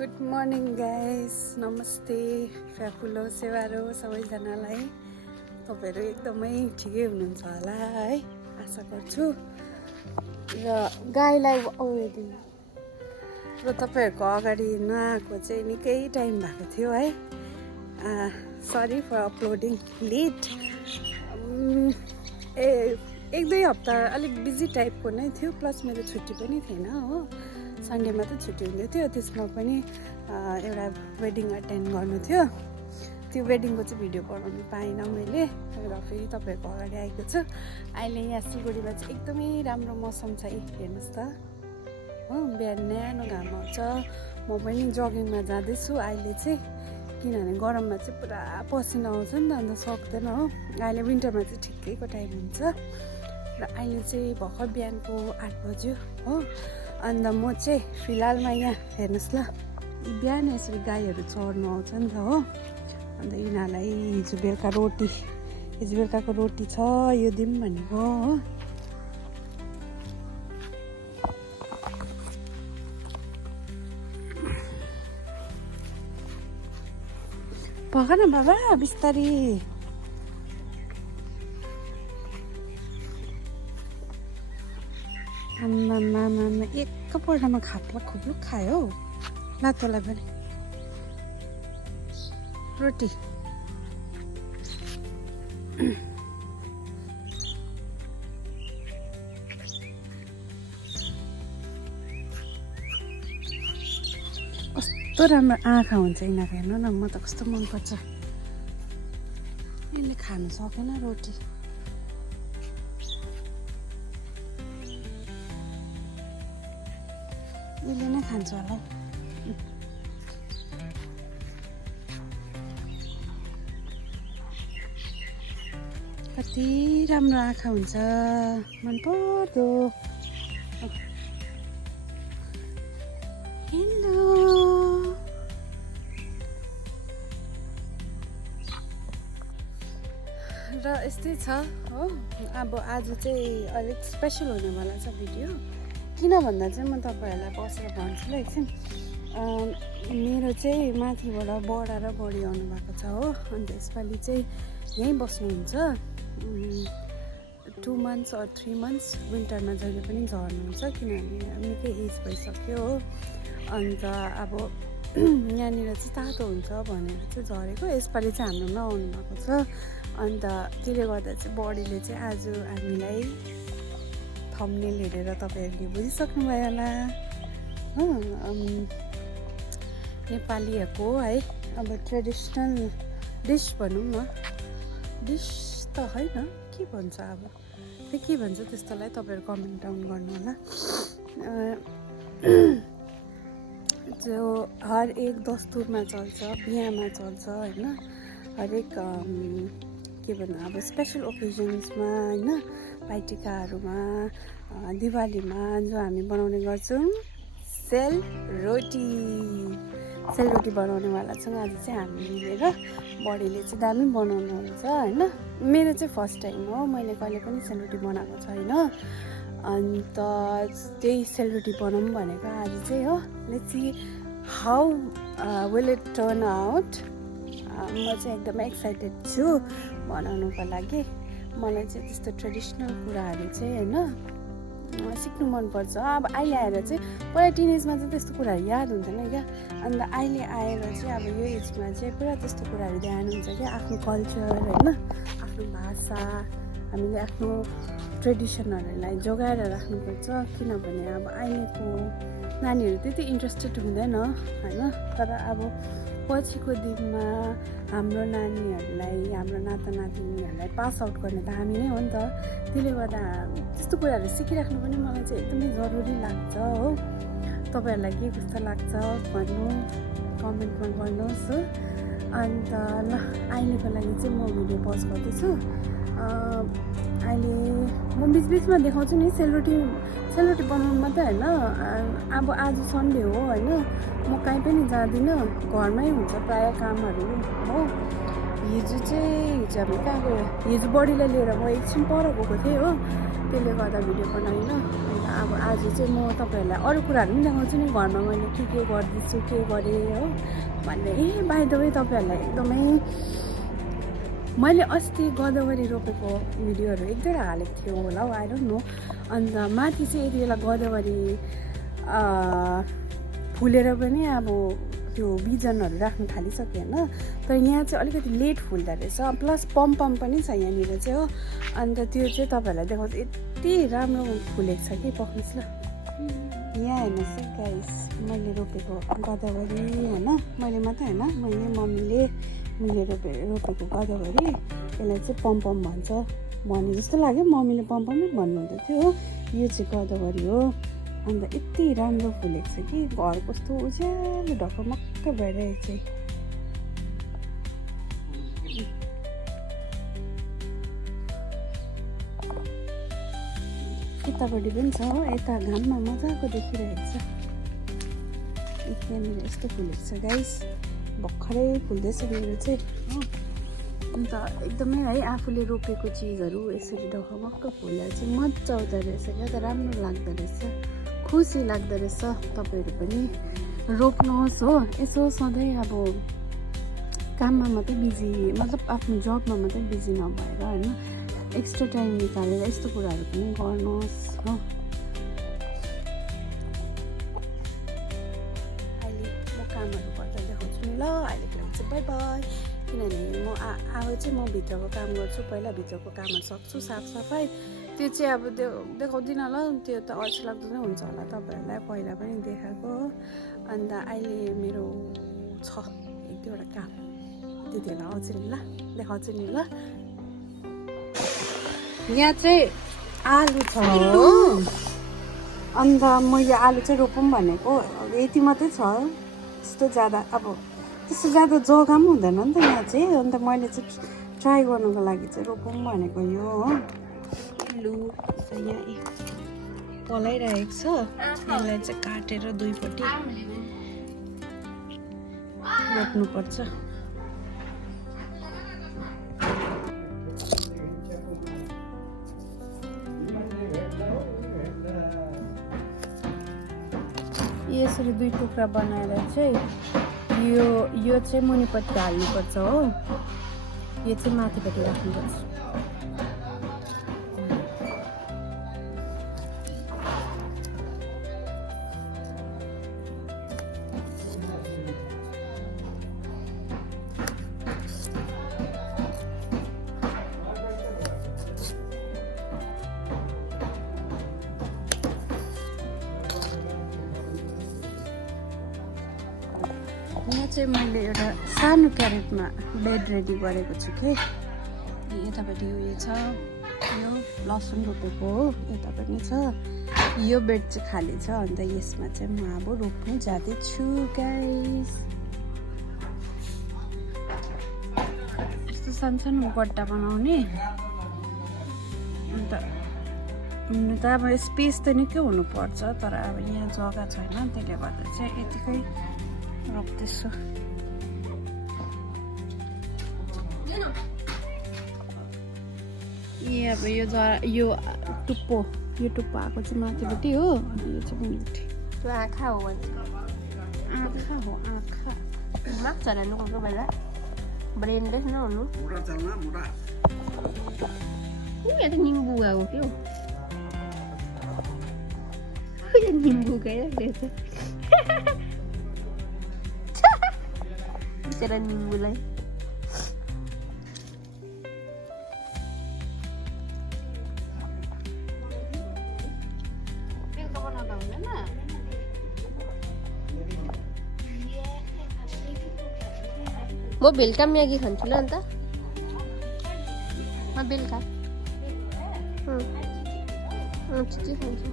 Good morning guys, नमस्ते फ्याफुलो सेवारो सबैजनालाई। तपाईँहरू एकदमै ठिकै हुनुहुन्छ होला है, आशा गर्छु। र गाईलाई र तपाईँहरूको अगाडि नआएको चाहिँ निकै टाइम भएको थियो है। Sorry for uploading late. एक दुई हप्ता अलिक बिजी टाइपको नै थियो, प्लस मेरो छुट्टी पनि थिएन हो। सन्डेमा त छुट्टी हुँदै थियो, त्यसमा पनि एउटा वेडिङ अटेन्ड गर्नु थियो। त्यो वेडिङको चाहिँ भिडियो बनाउनु पाइनँ मैले, र फेरि तपाईँहरूको अगाडि आएको छु। अहिले यहाँ सिलगढीमा चाहिँ एकदमै राम्रो मौसम छ, हेर्नुहोस् त हो। बिहान न्यानो घाम आउँछ। म पनि जगिङमा जाँदैछु अहिले चाहिँ, किनभने गरममा चाहिँ पुरा पसिना आउँछ नि त, अन्त सक्दैन हो। अहिले विन्टरमा चाहिँ ठिकैको टाइम हुन्छ। र अहिले चाहिँ भर्खर बिहानको 8 बज्यो हो। अन्त म चाहिँ फिलहालमा यहाँ हेर्नुहोस् ल, बिहान यसरी गाईहरू चढ्नु आउँछ नि त हो। अन्त यिनीहरूलाई हिजो बेलुकाको रोटी छ, यो दिउँ भनेको हो। पख न बाबा बिस्तारी। आमा एकपल्टमा खाप्ला खुप्लुक खायो हौ। लातोलाई पनि रोटी। कस्तो राम्रो आँखा हुन्छ यिनीहरू, हेर्नु न। म त कस्तो मनपर्छ। यसले खानु सकेन रोटी। यसले नै खान्छ होला। कति राम्रो आँखा हुन्छ, मनपर्दो। हेलो। र यस्तै छ हो। अब आज चाहिँ अलिक स्पेसल हुनेवाला छ भिडियो। किन भन्दा चाहिँ म तपाईँहरूलाई बसेर भन्छु ल एकछिन। मेरो चाहिँ माथिबाट बडा र बडी आउनुभएको छ हो। अन्त यसपालि चाहिँ यहीँ बस्नुहुन्छ 2 months or 3 months। विन्टरमा जहिले पनि झर्नुहुन्छ, किनभने निकै एज भइसक्यो हो। अन्त अब यहाँनिर चाहिँ तातो हुन्छ भनेर चाहिँ झरेको। यसपालि चाहिँ हाम्रोमा आउनु भएको छ। अन्त त्यसले गर्दा चाहिँ बडीले चाहिँ आज हामीलाई थम्बनेल हेरेर तपाईँहरूले बुझिसक्नुभयो होला हो। नेपालीहरूको है अब ट्रेडिसनल डिस भनौँ न, डिस त होइन, के भन्छ अब त्यो के भन्छ त्यस्तोलाई, तपाईँहरू कमेन्ट डाउन गर्नु होला। जो हरेक दस्तुरमा चल्छ, बिहामा चल्छ होइन, हरेक के भन्नु अब स्पेसल ओकेजन्समा होइन, भाइटिकाहरूमा, दिवालीमा जो हामी बनाउने गर्छौँ सेलरोटी बनाउनेवाला छौँ आज चाहिँ हामी मिलेर। बडीले चाहिँ दामी बनाउनुहुन्छ होइन। मेरो चाहिँ फर्स्ट टाइम हो, मैले कहिले पनि सेलरोटी बनाएको छैन। अन्त त्यही सेलरोटी बनाऊँ भनेको आज चाहिँ हो। Let's see how will it turn out. म चाहिँ एकदमै एक्साइटेड छु बनाउनुको लागि। मलाई चाहिँ त्यस्तो ट्रेडिसनल कुराहरू चाहिँ होइन सिक्नु मनपर्छ। अब अहिले आएर चाहिँ पुरा टिनेजमा चाहिँ त्यस्तो कुराहरू याद हुन्थेन क्या। अन्त अहिले आएर चाहिँ अब यो एजमा चाहिँ पुरा त्यस्तो कुराहरू ध्यान हुन्छ क्या। आफ्नो कल्चर होइन, आफ्नो भाषा, हामीले आफ्नो ट्रेडिसनहरूलाई जोगाएर राख्नुपर्छ। किनभने अब अहिलेको नानीहरू त्यति इन्ट्रेस्टेड हुँदैन होइन। तर अब पछिको दिनमा हाम्रो नानीहरूलाई, हाम्रो नातानातिनीहरूलाई पास आउट गर्ने त हामी नै हो नि त। त्यसले गर्दा त्यस्तो कुराहरू सिकिराख्नु पनि मलाई चाहिँ एकदमै जरुरी लाग्छ हो। तपाईँहरूलाई के कस्तो लाग्छ भन्नु, कमेन्टमा गर्नुहोस् हो। अन्त ल, अहिलेको लागि चाहिँ म भिडियो पज गर्दैछु। अहिले म बिचबिचमा देखाउँछु नि सेलरोटी बनाउनु मात्रै होइन। अब आज सन्डे हो होइन, म कहीँ पनि जाँदिनँ, घरमै हुन्छ प्रायः कामहरू हो। हिजो हामी कहाँ गयो, हिजो बडीलाई लिएर म एकछिन पर गएको थिएँ हो। त्यसले गर्दा भिडियो बनाइनँ। अन्त अब आज चाहिँ म तपाईँहरूलाई अरू कुराहरू पनि देखाउँछु नि, घरमा मैले के गर्दैछु, के गरेँ हो भन्ने। बाइ द वे तपाईँहरूलाई एकदमै मैले अस्ति गदावरी रोपेको भिडियोहरू एक दुईवटा हालेको थियो होला हौ, आई डोन्ट नो। अन्त माथि चाहिँ यति बेला गदावरी फुलेर पनि अब त्यो बिजनहरू राख्नु थालिसक्यो होइन। तर यहाँ चाहिँ अलिकति लेट फुल्दो रहेछ, प्लस पम पनि छ यहाँनिर चाहिँ हो। अन्त त्यो चाहिँ तपाईँहरूलाई देखाउँछु, यति राम्रो फुलेको छ कि, पक्नुहोस् ल। यहाँ हेर्नुहोस् है गाइस, मैले रोपेको गदावरी होइन, मैले मात्रै होइन, मैले मम्मीले रोपेको गदावरी। यसलाई चाहिँ पम भन्छ भने जस्तो लाग्यो, मम्मीले पम नै भन्नुहुँदै थियो हो। यो चाहिँ गदावरी हो। अन्त यति राम्रो फुलेको छ कि घर कस्तो उज्यालो ढकमक्क भइरहेको छ। यतापट्टि पनि छ हो, यता घाममा मजाको देखिरहेको छ। यहाँनिर यस्तो फुलेको छ गाइस, भर्खरै फुल्दैछ मेरो चाहिँ हो। अन्त एकदमै है आफूले रोपेको चिजहरू यसरी ढकमक्क फुलेर चाहिँ मजा आउँदो रहेछ क्या त, राम्रो लाग्दो रहेछ, खुसी लाग्दो रहेछ। तपाईँहरू पनि रोप्नुहोस् हो। यसो सधैँ अब काममा मात्रै बिजी, मतलब आफ्नो जबमा मात्रै बिजी नभएर होइन, एक्स्ट्रा टाइम निकालेर यस्तो कुराहरू पनि गर्नुहोस् हो। अहिले म कामहरू गर्दा देखाउँछु नि ल। अहिलेको लागि चाहिँ बाई बाई। किनभने म अब चाहिँ म भित्रको काम गर्छु, पहिला भित्रको कामहरू सक्छु, साफसफाइ त्यो चाहिँ अब त्यो देखाउँदिनँ ल, त्यो त अल्छी लाग्दो नै हुन्छ होला तपाईँहरूलाई, पहिला पनि देखाएको हो। अन्त अहिले मेरो छ एक दुईवटा काम, त्यति बेला आउँछु नि ल, देखाउँछु नि ल। यहाँ चाहिँ आलु छ हो। अन्त मैले आलु चाहिँ रोपौँ भनेको, यति मात्रै छ, त्यस्तो ज्यादा अब त्यस्तो ज्यादा जग्गा पनि हुँदैन नि त यहाँ चाहिँ। अन्त मैले चाहिँ ट्राई गर्नुको लागि चाहिँ रोपौँ भनेको यो हो। आलु यहाँ पलाइरहेको छ, यसलाई चाहिँ काटेर दुईपट्टि रोप्नुपर्छ। यसरी दुई टुक्रा बनाएर चाहिँ यो चाहिँ मुनिपट्टि हाल्नुपर्छ हो, यो चाहिँ माथिपट्टि राख्नुपर्छ। यहाँ चाहिँ मैले एउटा सानो क्यारेटमा बेड रेडी गरेको छु कि। यतापट्टि उयो छ, यो लसुन रोपेको हो, यता पनि छ। यो बेड चाहिँ खाली छ, अन्त यसमा चाहिँ म अब रोप्नु जाँदैछु गाइस। यस्तो सानो गड्डा बनाउने, अन्त हुनु त अब स्पेस त निकै हुनुपर्छ, तर अब यहाँ जग्गा छैन, त्यसले गर्दा चाहिँ यतिकै रोप्दैछु। अब यो टुप्पो आएको चाहिँ माथिपट्टि हो, अनि यो चाहिँ मुनिपट्टि। त्यो आँखा हो भन्छ, आँखा हो, आँखा माग्छ होला नुको बेला ब्रेनलेस नहुनु। यहाँ त निम्बु आएको के हो, निम्बु गइरहेको बिचरा निम्बुलाई। म बेलुका म्यागी खान्छु ल, अन्त म बेलुका छिटै खान्छु।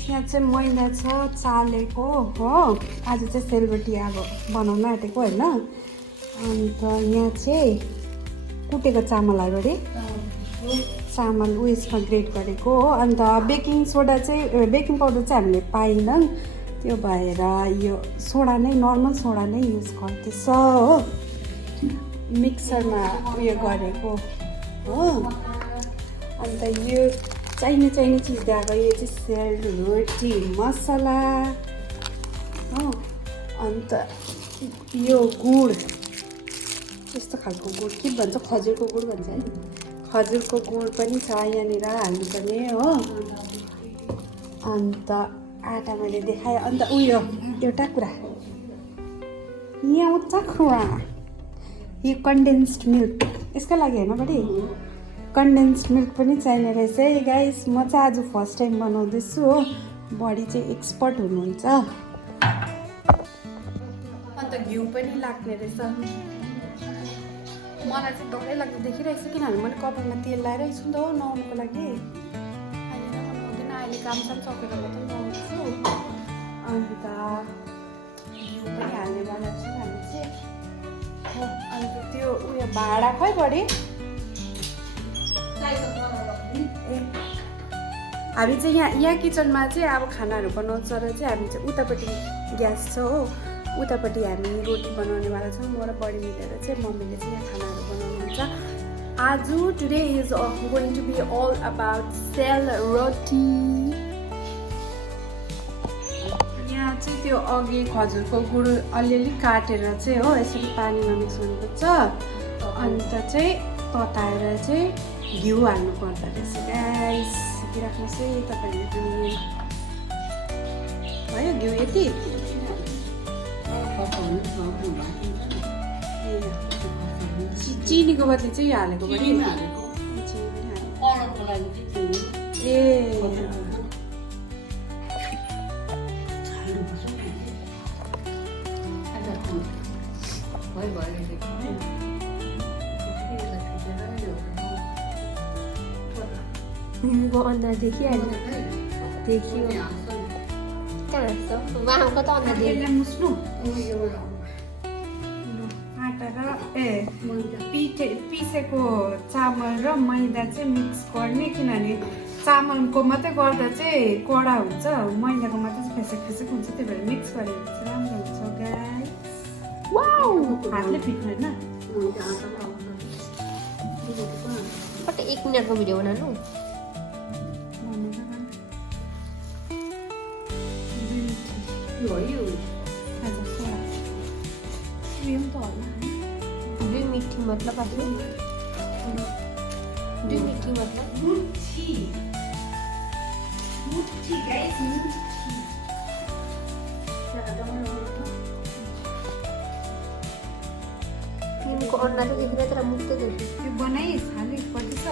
यहाँ चाहिँ मैदा छ चालेको हो। आज चाहिँ सेलरोटी अब बनाउन आँटेको होइन। अन्त यहाँ चाहिँ कुटेको चामलहरू चामल उयसमा ग्रेड गरेको हो। अन्त बेकिङ पाउडर चाहिँ हामीले पाइनन्, त्यो भएर यो सोडा नै, नर्मल सोडा नै युज गर्दैछ हो। मिक्सरमा उयो गरेको हो। अन्त यो चाहिने चिज दिएको यो चाहिँ सेलरोटी मसला हो। अन्त यो गुड यस्तो खालको गुड के भन्छ खजुरको गुड भन्छ है, खजुरको गुड पनि छ यहाँनिर हाल्नुपर्ने हो। अन्त आँटा मैले देखाएँ। अन्त उयो एउटा कुरा एउटा कुरा यो कन्डेन्स्ड मिल्क यसको लागि होइन बडी कन्डेन्स्ड मिल्क पनि चाहिने रहेछ है गाइस। म चाहिँ आज फर्स्ट टाइम बनाउँदैछु हो, बडी चाहिँ एक्सपर्ट हुनुहुन्छ। अन्त घिउ पनि लाग्ने रहेछ। मलाई चाहिँ डरै लाग्दो देखिरहेको छ किनभने मैले कपालमा तेल लगाइरहेको छु नि त हो नुहाउनुको लागि। अहिले त नुहाउँदिनँ, अहिले कामसाम सकेर मात्रै नुहाउँछु। अन्त घिउ पनि हाल्ने बनाएको छु हामी चाहिँ हो। अन्त त्यो उयो भाँडा खै बढी हामी चाहिँ यहाँ किचनमा चाहिँ अब खानाहरू बनाउँछ र चाहिँ हामी चाहिँ उतापट्टि ग्यास छ हो, उतापट्टि हामी रोटी बनाउनेवाला छौँ। म र बडी मिलेर चाहिँ मम्मीले चाहिँ यहाँ खानाहरू बनाउनुहुन्छ आज। Today is going to be all about sel roti. यहाँ चाहिँ त्यो अघि खजुरको गुड अलिअलि काटेर चाहिँ हो यसरी पानीमा मिक्स गर्नुपर्छ। अन्त चाहिँ तताएर चाहिँ घिउ हाल्नु पर्दो रहेछ गाइस। सिकिराख्नुहोस् है तपाईँहरूले पनि। भयो घिउ यति चिनीको बदली चाहिँ यो हालेको पनि ए अन्डा देखिहाल्यो देखियो कहाँ छ उहाँको त अन्डा देखियो मुस्नु आँटा र पिसेको चामल र मैदा चाहिँ मिक्स गर्ने किनभने चामलको मात्रै गर्दा चाहिँ कडा हुन्छ, मैदाको मात्रै चाहिँ फेसेक फेसेक हुन्छ। त्यही भएर मिक्स गरेर चाहिँ राम्रो हुन्छ गाइस। वाउ हातले फिट्नु होइन। कतै 1 मिनटको भिडियो बनाउनु दुई मिठी मतलब आफ्नो दुई मिठी मतलब मुठी गाइस मुठी। तिनको अन्डा त देखिरहेको तर मुख त देखियो। त्यो बनाइस् खालि कति छ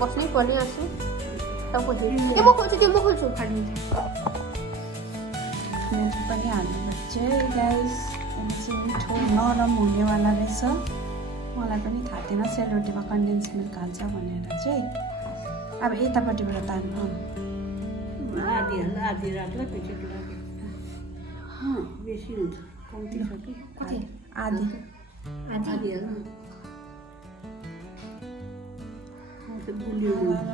बस्नै पर्ने आँसु म खोल्छु त्यो म खोल्छु खालि मिल्क पनि हाल्नुपर्छ गाइस। अनि चाहिँ मिठो नरम हुनेवाला रहेछ। मलाई पनि थाहा थिएन सेलरोटीमा कन्डेन्स मिल्क हाल्छ भनेर चाहिँ। अब यतापट्टिबाट तान्नु आधी राख्ला पेसेको लागि बेसी हुन्छ कम्ती छ कि कति आधी आधी हाल्नु त बुलियो हुन्छ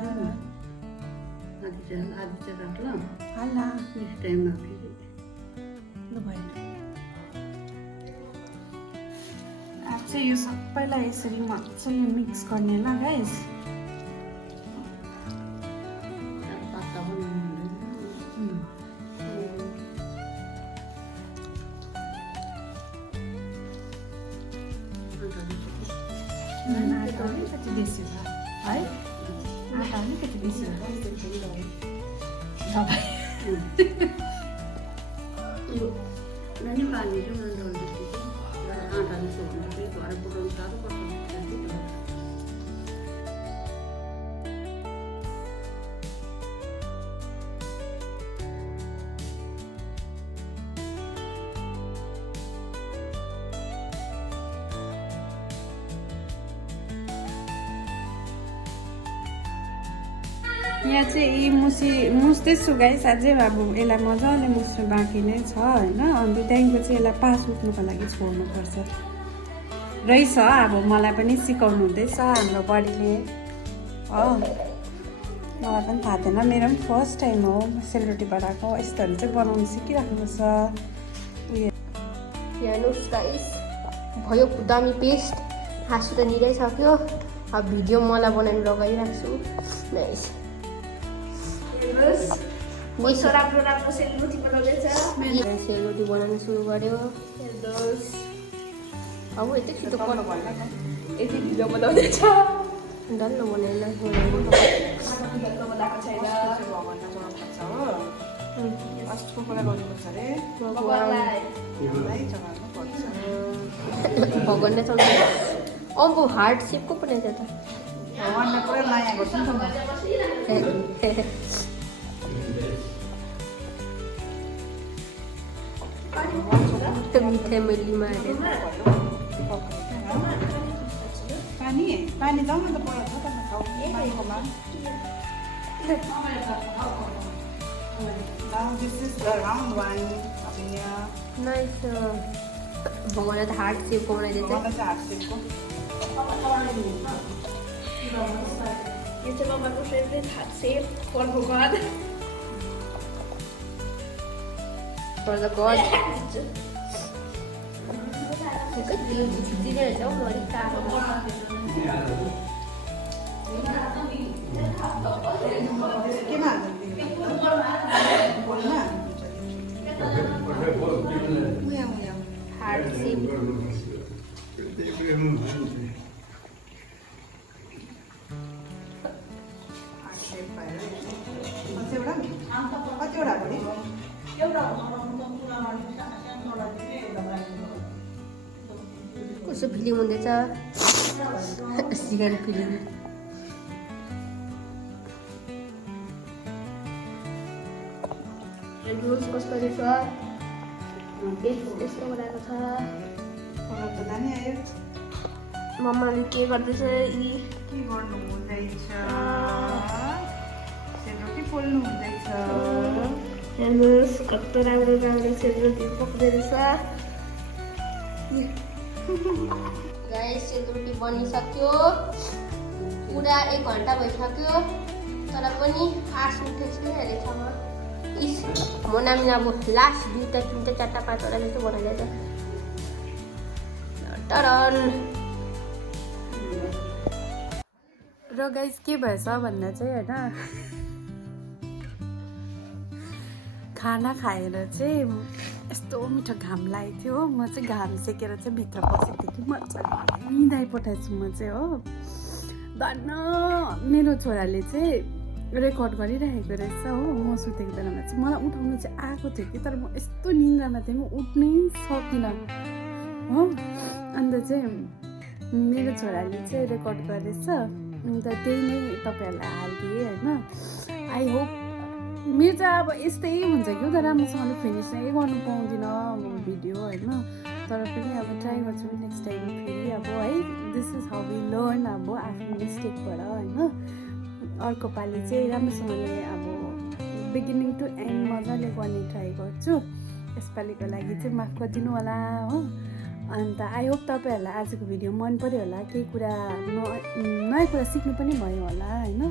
आधी चाहिँ राख्ला हाल्ला नेक्स्ट टाइममा फेरि ल भएन। अब चाहिँ यो सबैलाई यसरी मजाले मिक्स गर्ने ल गाइस। पात्ता बनाउनु आँटा अलिकति बेसी भयो है, आँटा अलिकति बेसी भयो। नानी पानी चाहिँ उनीहरू आँटा जस्तो हुन्छ फेरि घर पुऱ्याउनु साह्रो पर्छ। यहाँ चाहिँ यी मुस्दैछु गाइस। अझै अब यसलाई मजाले मुस्नु बाँकी नै छ होइन। अन्त त्यहाँदेखिको चाहिँ यसलाई पास उठ्नुको लागि छोड्नुपर्छ रहेछ। अब मलाई पनि सिकाउनु हुँदैछ हाम्रो बडीले हो। मलाई पनि थाहा थिएन, मेरो पनि फर्स्ट टाइम हो सेलरोटी बनाएको। यस्तोहरू चाहिँ बनाउनु सिकिराख्नु छ। उयो हेर्नुहोस् गाइस भयो दामी पेस्ट हाँसु त निदाइसक्यो अब भिडियो मलाई बनाउनु लगाइरहेको छु नाइस राम्रो राम्रो सेलरोटी बनाउँदैछ सेलरोटी बनाउनु सुरु गर्यो अब यति छिटो यति भिडियो बनाउँदैछ डल्लो बनाएन भगवान नै चल्छ अब हार्ट सेपको पनि त्यो त मिठाई मैले मारेँ पानी जाउँ न त पढ्छ त खाऊ माइकोमा Now this is the round one of India. Nice भगवानले त हार्ट सेपको बनाइदिन्छ What is the heart shape? यो चाहिँ मम्माको फेभरेट हात सेप फर भगवान फर द गड झिझिरहेछ हौ अलिक टाढो केमा हार्ट सेप कतिवटा पनि कस्तो फिलिङ हुँदैछ सिगरेट फिलिङ रुल्स कस्तो रहेछ यस्तो बनाएको छ नानी आयो मम्माले के गर्दैछ यी के गर्नु हुँदैछ सेलरोटी पोल्नु हुँदैछ हेर्नुहोस् कस्तो राम्रो राम्रो सेलरोटी पक्दै रहेछ गाइस सेलरोटी बनिसक्यो पुरा 1 घन्टा भइसक्यो तर पनि आश उठेको छैन अहिलेसम्म इस म नामी अब लास्ट 2 3 4 5 वटा जस्तो बनाइदिएछ टरन र गाइस के भएछ भन्दा चाहिँ होइन खाना खाएर चाहिँ यस्तो मिठो घाम लागेको थियो हो म चाहिँ घाम सेकेर चाहिँ भित्र बसेको थिएँ कि मजाले निदाइ पठाएछु म चाहिँ हो धन्न मेरो छोराले चाहिँ रेकर्ड गरिरहेको रहेछ हो म सुतेको बेलामा चाहिँ मलाई उठाउनु चाहिँ आएको थियो कि तर म यस्तो निन्द्रामा थिएँ म उठ्नै सकिनँ हो अन्त चाहिँ मेरो छोराले चाहिँ रेकर्ड गरेछ अन्त त्यही नै तपाईँहरूलाई हालिदिएँ होइन आई होप मेरो चाहिँ अब यस्तै हुन्छ कि त राम्रोसँगले फिनिस नै गर्नु पाउँदिनँ म भिडियो होइन तर पनि अब ट्राई गर्छु नेक्स्ट टाइम फेरि अब है this is how we learn अब आफ्नो मिस्टेकबाट होइन अर्को पालि चाहिँ राम्रोसँगले अब बिगिनिङ टु एन्ड मजाले गर्ने ट्राई गर्छु यसपालिको लागि चाहिँ माफ गरिदिनु होला हो अन्त आई होप तपाईँहरूलाई आजको भिडियो मन पऱ्यो होला केही कुरा नयाँ कुरा सिक्नु पनि भयो होला होइन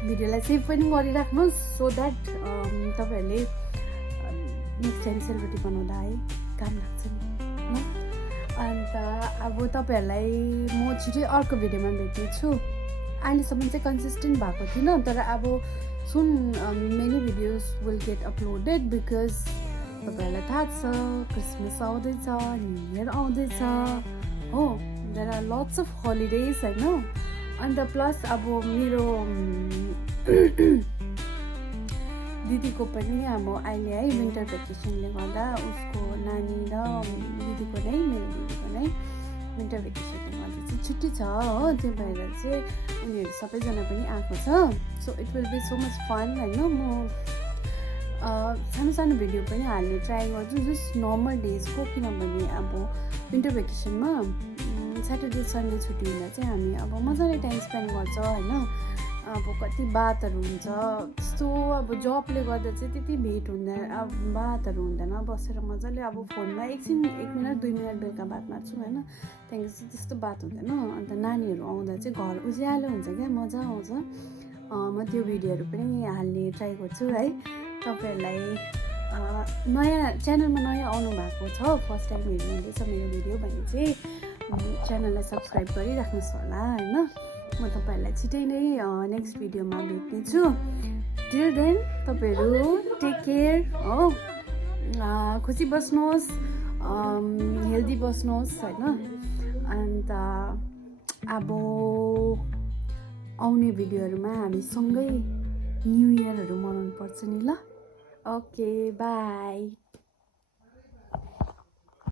भिडियोलाई सेभ पनि गरिराख्नुहोस् सो द्याट तपाईँहरूले नेक्स्ट टाइम सेलरोटी बनाउँदा है काम लाग्छ नि होइन अन्त अब तपाईँहरूलाई म छिटै अर्को भिडियोमा भेट्नेछु अहिलेसम्म चाहिँ कन्सिस्टेन्ट भएको थिइनँ तर अब soon many videos will get uploaded because तपाईँहरूलाई थाहा छ क्रिसमस आउँदैछ न्यु इयर आउँदैछ हो there are lots of holidays होइन अन्त प्लस अब मेरो दिदीको पनि अब अहिले है विन्टर भेकेसनले गर्दा उसको नानी र दिदीको नै मेरो दिदीको नै विन्टर भेकेसनले गर्दा चाहिँ छुट्टी छ हो त्यो भएर चाहिँ उनीहरू सबैजना पनि आएको छ so it will be so much fun होइन म सानो सानो भिडियो पनि हाल्ने ट्राई गर्छु जस्ट नर्मल डेजको किनभने अब विन्टर भेकेसनमा स्याटरडे सन्डे छुट्टी हुँदा चाहिँ हामी अब मजाले टाइम स्पेन्ड गर्छ होइन अब कति बातहरू हुन्छ त्यस्तो अब जबले गर्दा चाहिँ त्यति भेट हुँदैन अब बातहरू हुँदैन बसेर मजाले अब फोनमा एकछिन 1 मिनट 2 मिनट बेलुका बात मार्छौँ होइन त्यहाँदेखि चाहिँ त्यस्तो बात हुँदैन अन्त नानीहरू आउँदा चाहिँ घर उज्यालो हुन्छ क्या मजा आउँछ म त्यो भिडियोहरू पनि हाल्ने ट्राई गर्छु है तपाईँहरूलाई नयाँ च्यानलमा नयाँ आउनु भएको छ, फर्स्ट टाइम हेर्नुहुँदैछ मेरो भिडियो भने चाहिँ च्यानललाई सब्सक्राइब गरिराख्नुहोस् होला होइन। म तपाईँहरूलाई छिटै नै नेक्स्ट भिडियोमा भेट्नेछु। टिल देन तपाईँहरू टेक केयर हो, खुसी बस्नुहोस्, हेल्दी बस्नुहोस् होइन। अन्त अब आउने भिडियोहरूमा हामी सँगै न्यु इयरहरू मनाउनु पर्छ नि ल। Okay by.